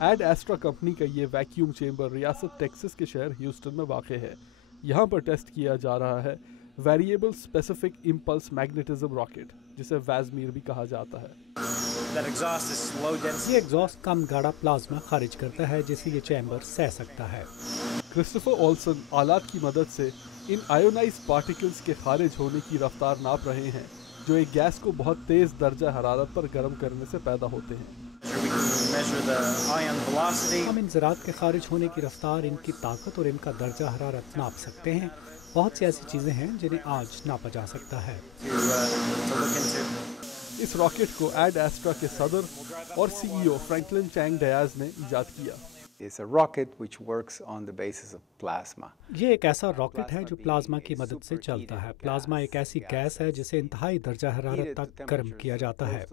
Add extra company کا یہ vacuum chamber ریاست ٹیکسس کے شہر ہیوسٹن میں واقع ہے. یہاں پر ٹیسٹ کیا جا رہا ہے variable specific impulse magnetism rocket, جسے ویزمیر بھی کہا جاتا ہے. یہ ایگزاسٹ کم گاڑا پلازما خارج کرتا ہے جسے یہ چیمبر سہ سکتا ہے. کرسٹوفر اولسن آلات کی مدد سے ان آیونائز پارٹیکلز کے خارج ہونے کی رفتار ناپ رہے ہیں جو ایک گیس کو بہت تیز درجہ حرارت پر گرم کرنے سے پیدا ہوتے ہیں. ہم ان ذرات کے خارج ہونے کی رفتار، ان کی طاقت اور ان کا درجہ حرارت ناپ سکتے ہیں. بہت سی ایسی چیزیں ہیں جنہیں آج ناپا جا سکتا ہے. اس راکٹ کو ایڈ ایسٹرا کے صدر اور سی ای او فرینکلن چینگ ڈیاز نے ایجاد کیا. It's a rocket which works on the basis of plasma. یہ ایک ایسا راکٹ ہے جو پلازما کی مدد سے چلتا ہے. پلازما ایک ایسی گیس ہے جسے انتہائی درجہ حرارت تک گرم کیا جاتا ہے،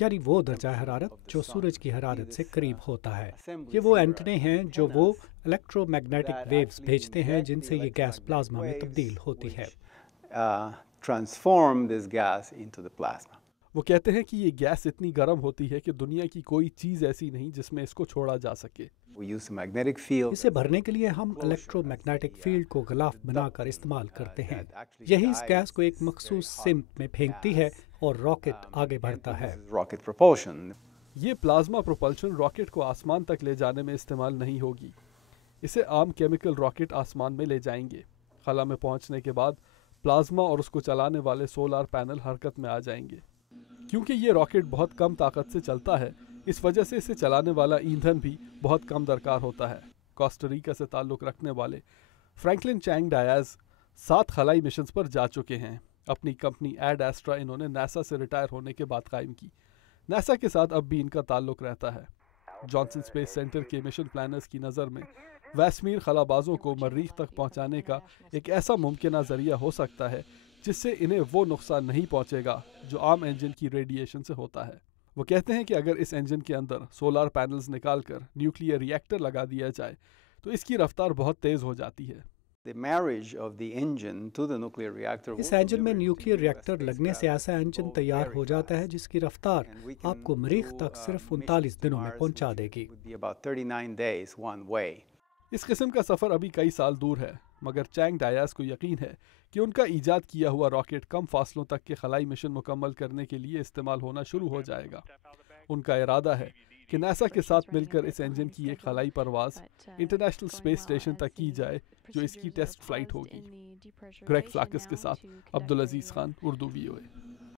یعنی وہ درجہ حرارت جو سورج کی حرارت سے قریب ہوتا ہے. یہ وہ اینٹنے ہیں جو وہ الیکٹرو میگنیٹک ویوز بھیجتے ہیں جن سے یہ گیس پلازما میں تبدیل ہوتی ہے. Transform this gas into the plasma. وہ کہتے ہیں کہ یہ گیس اتنی گرم ہوتی ہے کہ دنیا کی کوئی چیز ایسی نہیں جس میں اس کو چھوڑا جا سکے. We use a magnetic field. اسے بھرنے کے لیے ہم الیکٹرو میگنیٹک فیلڈ کو غلاف بنا کر استعمال کرتے ہیں. یہی اس گیس کو ایک مخصوص سمت میں پھینکتی ہے اور راکٹ آگے بڑھتا ہے. Rocket propulsion. یہ پلازما پروپلشن راکٹ کو آسمان تک لے جانے میں استعمال نہیں ہوگی. اسے عام کیمیکل راکٹ آسمان میں لے جائیں گے. خلا میں پہنچنے کے بعد پلازما اور اس کو چلانے والے سولار پینل حرکت میں آ جائیں گے. کیونکہ یہ راکٹ بہت کم طاقت سے چلتا ہے، اس وجہ سے اسے چلانے والا ایندھن بھی بہت کم درکار ہوتا ہے. کوسٹاریکا سے تعلق رکھنے والے فرینکلن چینگ ڈیاز 7 خلائی مشنز پر جا چکے ہیں. اپنی کمپنی ایڈ ایسٹرا انہوں نے ناسا سے ریٹائر ہونے کے بعد قائم کی. ناسا کے ساتھ اب بھی ان کا تعلق رہتا ہے. جانسن اسپیس سینٹر کے مشن پلانرز کی نظر میں ویسمیر خلا بازوں کو مریخ تک پہنچانے کا ایک ایسا ممکنہ ذریعہ ہو سکتا ہے جس سے انہیں وہ نقصان نہیں پہنچے گا جو عام انجن کی ریڈیشن سے ہوتا ہے. وہ کہتے ہیں کہ اگر اس انجن کے اندر سولار پینلز نکال کر نیوکلیئر ری ایکٹر لگا دیا جائے تو اس کی رفتار بہت تیز ہو جاتی ہے. The marriage of the engine to the nuclear reactor. اس انجن میں نیوکلیئر ری ایکٹر لگنے سے ایسا انجن تیار ہو جاتا ہے جس کی رفتار آپ کو مریخ تک صرف 39 دنوں میں پہنچا دے گی. Would be about 39 days one way. اس قسم کا سفر ابھی کئی سال دور ہے، مگر چینگ ڈیاز کو یقین ہے کہ ان کا ایجاد کیا ہوا راکٹ کم فاصلوں تک کے خلائی مشن مکمل کرنے کے لیے استعمال ہونا شروع ہو جائے گا. ان کا ارادہ ہے کہ ناسا کے ساتھ مل کر اس انجن کی ایک خلائی پرواز انٹرنیشنل اسپیس اسٹیشن تک کی جائے جو اس کی ٹیسٹ فلائٹ ہوگی. گریگ فلاکس کے ساتھ عبدالعزیز خان، اردو VOA.